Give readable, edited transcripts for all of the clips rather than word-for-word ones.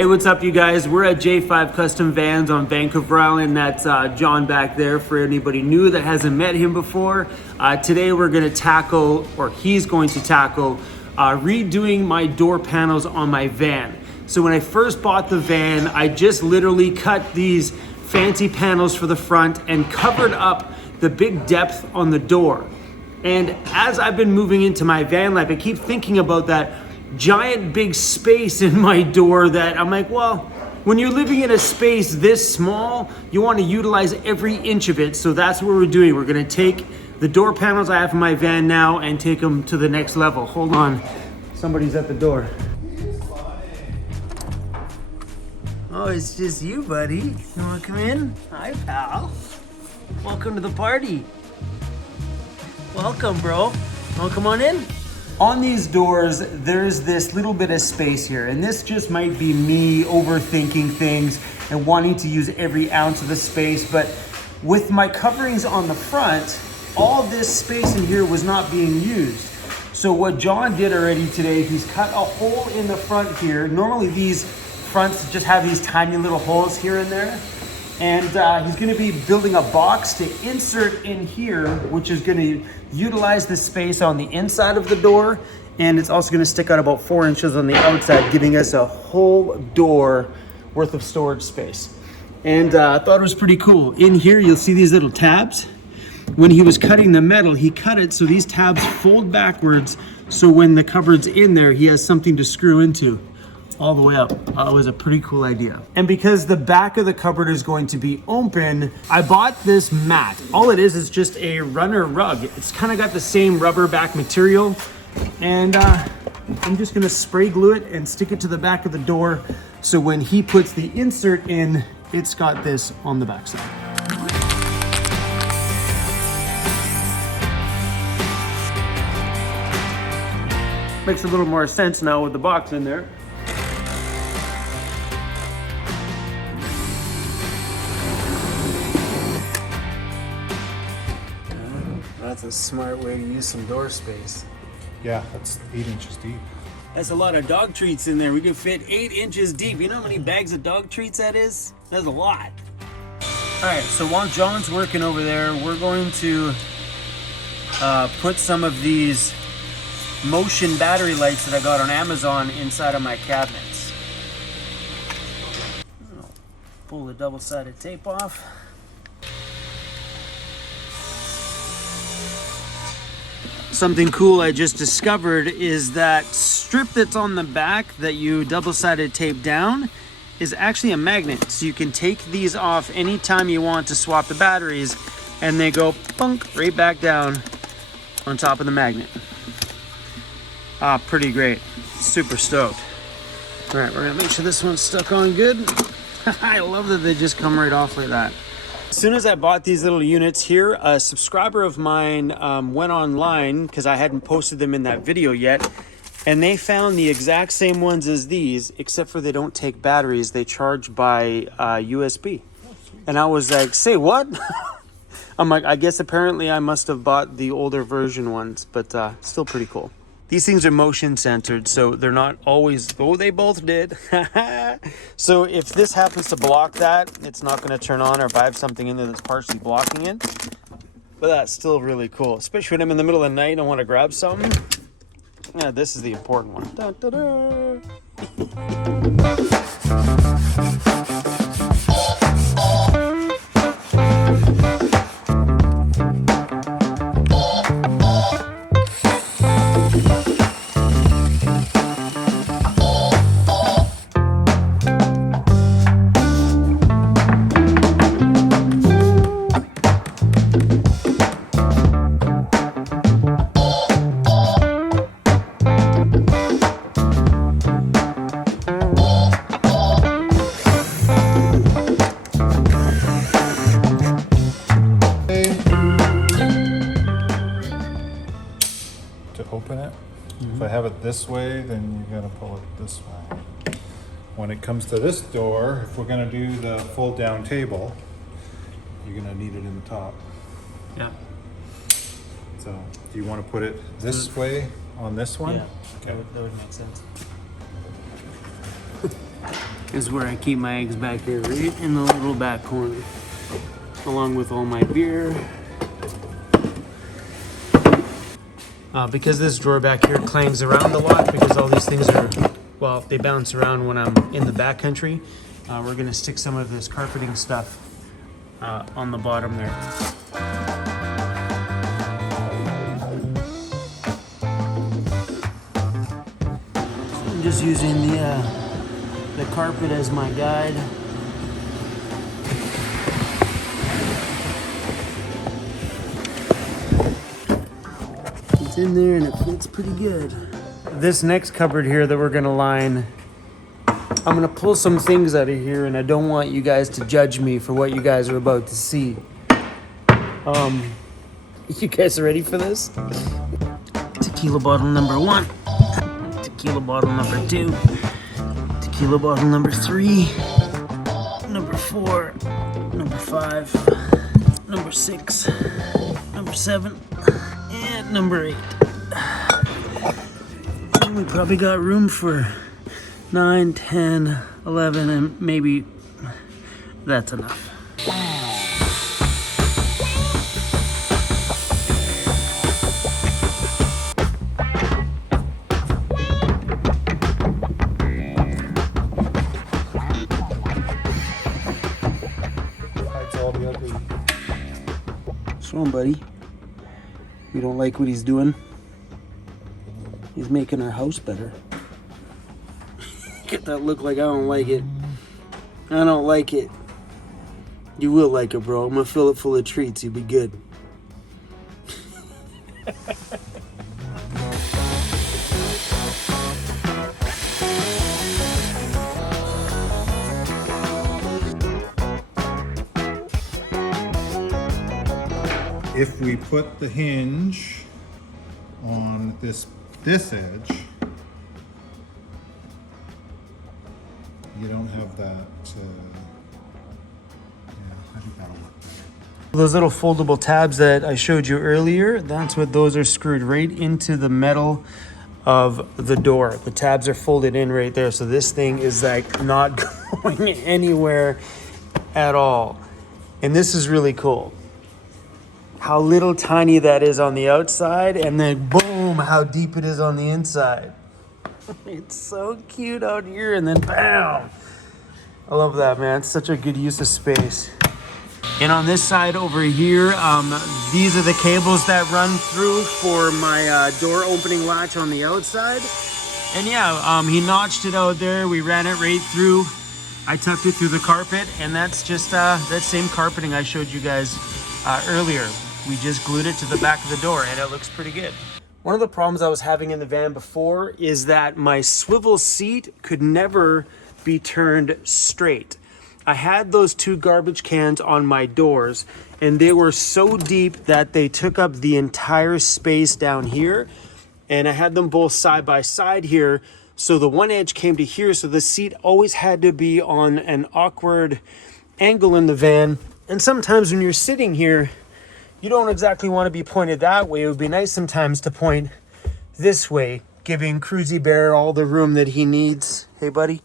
Hey, what's up, you guys? We're at J5 Custom Vans on Vancouver Island. That's John back there for anybody new that hasn't met him before. Today we're going to tackle, or he's going to tackle, redoing my door panels on my van. So when I first bought the van, I just literally cut these fancy panels for the front and covered up the big depth on the door. And as I've been moving into my van life, I keep thinking about that giant big space in my door that I'm like, well, when you're living in a space this small, you want to utilize every inch of it. So that's what we're doing. We're going to take the door panels I have in my van now and take them to the next level. Hold on. Somebody's at the door. Oh, it's just you, buddy. You want to come in? Hi, pal. Welcome to the party. Welcome, bro. Want to come on in? On these doors, there's this little bit of space here, and this just might be me overthinking things and wanting to use every ounce of the space, but with my coverings on the front, all this space in here was not being used. So what John did already today, he's cut a hole in the front here. Normally these fronts just have these tiny little holes here and there. And he's gonna be building a box to insert in here, which is gonna utilize the space on the inside of the door. And it's also gonna stick out about 4 inches on the outside, giving us a whole door worth of storage space. And I thought it was pretty cool. In here, you'll see these little tabs. When he was cutting the metal, he cut it so these tabs fold backwards. So when the cupboard's in there, he has something to screw into all the way up. It was a pretty cool idea. And because the back of the cupboard is going to be open, I bought this mat. All it is just a runner rug. It's kind of got the same rubber back material. And I'm just gonna spray glue it and stick it to the back of the door. So when he puts the insert in, it's got this on the back side. Makes a little more sense now with the box in there. That's a smart way to use some door space. Yeah, that's 8 inches deep. That's a lot of dog treats in there. We can fit 8 inches deep. You know how many bags of dog treats that is? That's a lot. All right, so while John's working over there, we're going to put some of these motion battery lights that I got on Amazon inside of my cabinets. I'll pull the double-sided tape off. Something cool I just discovered is that strip that's on the back that you double-sided tape down is actually a magnet. So you can take these off anytime you want to swap the batteries, and they go bunk right back down on top of the magnet. Pretty great. Super stoked. All right, we're gonna make sure this one's stuck on good. I love that they just come right off like that. As soon as I bought these little units here, a subscriber of mine went online because I hadn't posted them in that video yet, and they found the exact same ones as these, except for they don't take batteries. They charge by USB. And I was like, say what? I'm like, I guess apparently I must have bought the older version ones, but still pretty cool. These things are motion centered, so they're not always, oh, they both did. So if this happens to block that, it's not gonna turn on, or if I have something in there that's partially blocking it. But that's still really cool, especially when I'm in the middle of the night and I wanna grab something. Yeah, this is the important one. Da, da, da. Open it. If I have it this way, then you gotta pull it this way. When it comes to this door, if we're gonna do the fold down table, you're gonna need it in the top. Yeah. So do you want to put it this way on this one? Yeah, okay. That would make sense. is where I keep my eggs back here, right in the little back corner, along with all my beer. Because this drawer back here clangs around a lot because all these things are, well, they bounce around when I'm in the back country. We're gonna stick some of this carpeting stuff on the bottom there. So I'm just using the carpet as my guide. It's in there and it fits pretty good. This next cupboard here that we're gonna line, I'm gonna pull some things out of here, and I don't want you guys to judge me for what you guys are about to see. You guys ready for this? Tequila bottle number 1, tequila bottle number 2, tequila bottle number 3, number 4, number 5, number 6, number 7, and number 8. And we probably got room for 9, 10, 11, and maybe that's enough. Hides all the ugly. Show him, buddy. You don't like what he's doing? He's making our house better. Get that look like I don't like it. I don't like it. You will like it, bro. I'm gonna fill it full of treats. You'll be good. If we put the hinge on this edge, you don't have that. Yeah, I think that'll work. Those little foldable tabs that I showed you earlier, that's what those are, screwed right into the metal of the door. The tabs are folded in right there, so this thing is like not going anywhere at all. And this is really cool. How little tiny that is on the outside, and then boom, how deep it is on the inside. It's so cute out here, and then bam. I love that, man. It's such a good use of space. And on this side over here, these are the cables that run through for my door opening latch on the outside. And yeah, he notched it out there. We ran it right through. I tucked it through the carpet, and that's just that same carpeting I showed you guys earlier. We just glued it to the back of the door, and it looks pretty good. One of the problems I was having in the van before is that my swivel seat could never be turned straight. I had those 2 garbage cans on my doors, and they were so deep that they took up the entire space down here, and I had them both side by side here, so the one edge came to here, so the seat always had to be on an awkward angle in the van. And sometimes when you're sitting here, you don't exactly want to be pointed that way. It would be nice sometimes to point this way, giving Cruzy Bear all the room that he needs. Hey, buddy.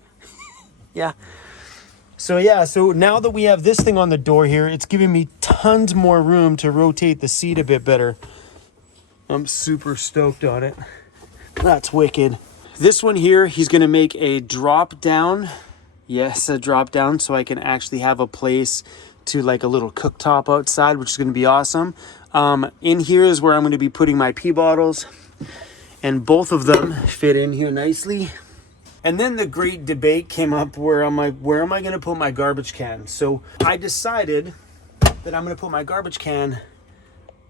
Yeah. So now that we have this thing on the door here, it's giving me tons more room to rotate the seat a bit better. I'm super stoked on it. That's wicked. This one here, he's going to make a drop down. Yes, a drop down, so I can actually have a place to like a little cooktop outside, which is going to be awesome. In here is where I'm going to be putting my pee bottles, and both of them fit in here nicely. And then the great debate came up, where am I going to put my garbage can? So I decided that I'm going to put my garbage can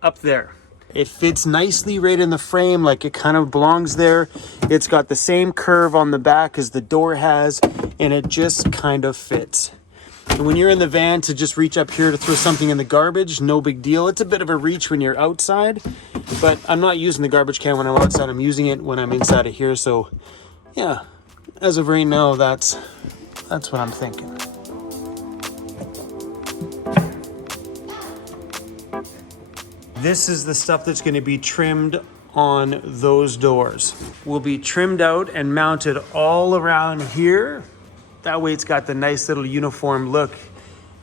up there. It fits nicely right in the frame, like it kind of belongs there. It's got the same curve on the back as the door has, and it just kind of fits. And when you're in the van, to just reach up here to throw something in the garbage, no big deal. It's a bit of a reach when you're outside, but I'm not using the garbage can when I'm outside. I'm using it when I'm inside of here. So yeah, as of right now, that's what I'm thinking. This is the stuff that's going to be trimmed on those doors. Will be trimmed out and mounted all around here. That way it's got the nice little uniform look,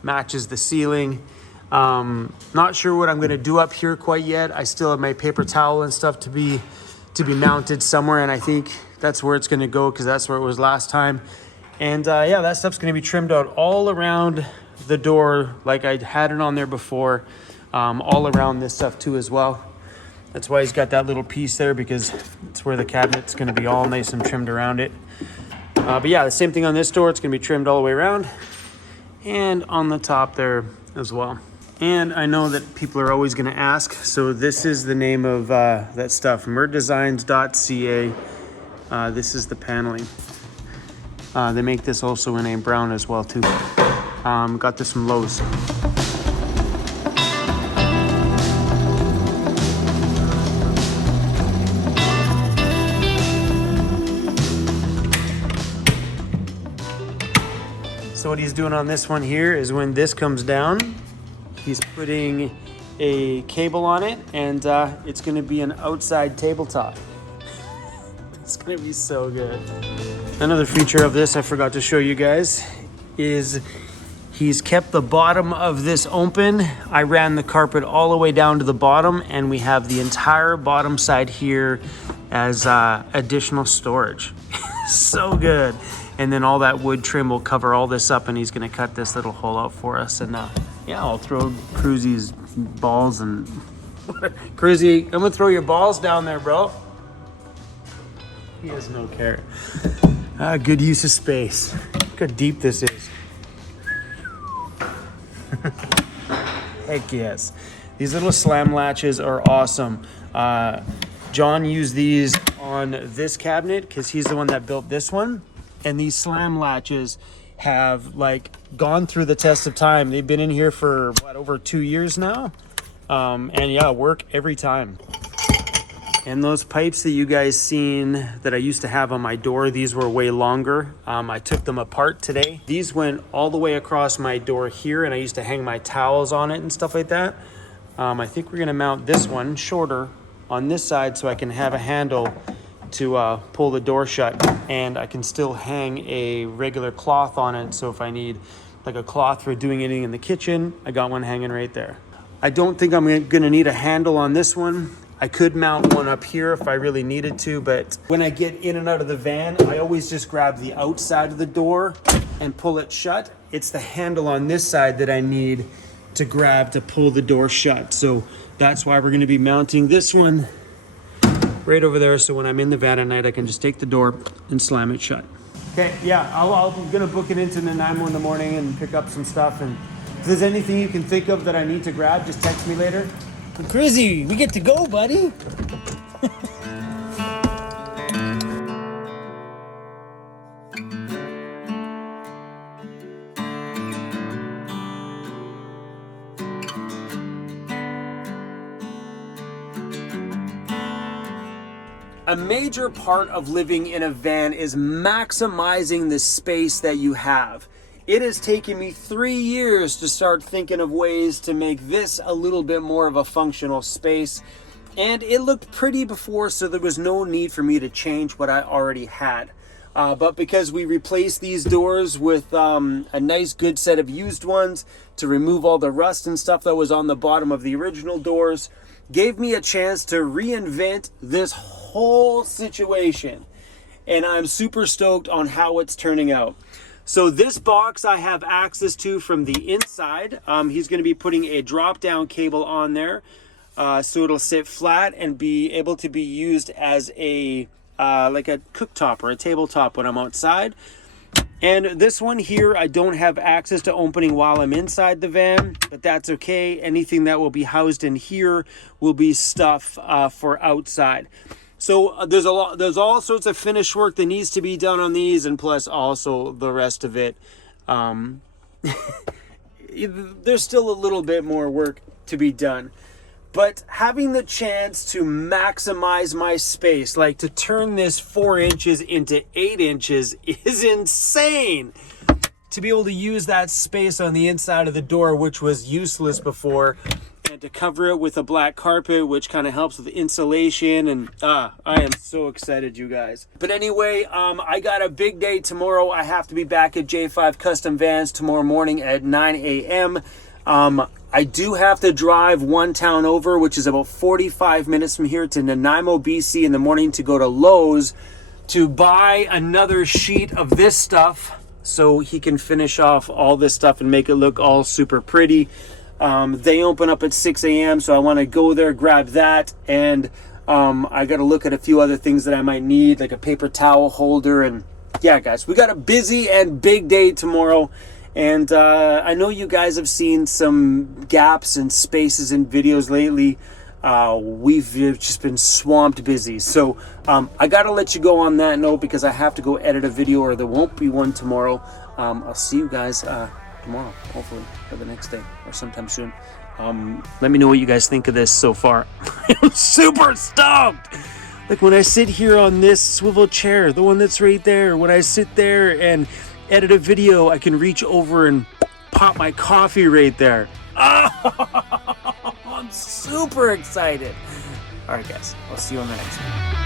matches the ceiling. Not sure what I'm gonna do up here quite yet. I still have my paper towel and stuff to be mounted somewhere, and I think that's where it's gonna go because that's where it was last time. And yeah, that stuff's gonna be trimmed out all around the door like I had it on there before, all around this stuff too as well. That's why he's got that little piece there, because it's where the cabinet's gonna be all nice and trimmed around it. But yeah, the same thing on this door. It's gonna be trimmed all the way around and on the top there as well. And I know that people are always gonna ask, so this is the name of that stuff, merdesigns.ca. This is the paneling. They make this also in a brown as well too. Got this from Lowe's. So what he's doing on this one here is when this comes down, he's putting a cable on it, and it's going to be an outside tabletop. It's going to be so good. Another feature of this I forgot to show you guys is he's kept the bottom of this open. I ran the carpet all the way down to the bottom, and we have the entire bottom side here as additional storage. So good. And then all that wood trim will cover all this up, and he's gonna cut this little hole out for us. And yeah, I'll throw Cruzy's balls and Cruzy, I'm gonna throw your balls down there, bro. He has no care. Good use of space. Look how deep this is. Heck yes. These little slam latches are awesome. John used these on this cabinet because he's the one that built this one. And these slam latches have like gone through the test of time. They've been in here for what, over 2 years now? And yeah, work every time. And those pipes that you guys seen that I used to have on my door, these were way longer. I took them apart today. These went all the way across my door here, and I used to hang my towels on it and stuff like that. I think we're gonna mount this one shorter on this side so I can have a handle to pull the door shut, and I can still hang a regular cloth on it. So if I need like a cloth for doing anything in the kitchen, I got one hanging right there. I don't think I'm gonna need a handle on this one. I could mount one up here if I really needed to, but when I get in and out of the van, I always just grab the outside of the door and pull it shut. It's the handle on this side that I need to grab to pull the door shut. So that's why we're gonna be mounting this one right over there, so when I'm in the van at night, I can just take the door and slam it shut. Okay, yeah, I'm gonna book it into Nanaimo in the morning and pick up some stuff. And if there's anything you can think of that I need to grab, just text me later. But Cruzy, we get to go, buddy. A major part of living in a van is maximizing the space that you have. It has taken me 3 years to start thinking of ways to make this a little bit more of a functional space. And it looked pretty before, so there was no need for me to change what I already had. But because we replaced these doors with a nice good set of used ones to remove all the rust and stuff that was on the bottom of the original doors, gave me a chance to reinvent this whole situation. And I'm super stoked on how it's turning out. So this box I have access to from the inside. He's going to be putting a drop down cable on there, so it'll sit flat and be able to be used as a like a cooktop or a tabletop when I'm outside. And this one here, I don't have access to opening while I'm inside the van, but that's okay. Anything that will be housed in here will be stuff for outside. So there's all sorts of finish work that needs to be done on these, and plus also the rest of it. There's still a little bit more work to be done. But having the chance to maximize my space, like to turn this 4 inches into 8 inches, is insane. To be able to use that space on the inside of the door, which was useless before, and to cover it with a black carpet, which kind of helps with the insulation. And I am so excited, you guys. But anyway, I got a big day tomorrow. I have to be back at J5 Custom Vans tomorrow morning at 9 a.m. I do have to drive one town over, which is about 45 minutes from here, to Nanaimo, BC in the morning to go to Lowe's to buy another sheet of this stuff so he can finish off all this stuff and make it look all super pretty. They open up at 6 a.m. so I want to go there, grab that, and I got to look at a few other things that I might need, like a paper towel holder. And yeah, guys, we got a busy and big day tomorrow. And I know you guys have seen some gaps and spaces in videos lately. We've just been swamped busy. So I got to let you go on that note because I have to go edit a video or there won't be one tomorrow. I'll see you guys tomorrow, hopefully, or the next day or sometime soon. Let me know what you guys think of this so far. I'm super stoked. Like when I sit here on this swivel chair, the one that's right there, when I sit there and edit a video, I can reach over and pop my coffee right there. Oh, I'm super excited. All right, guys, I'll see you on the next one.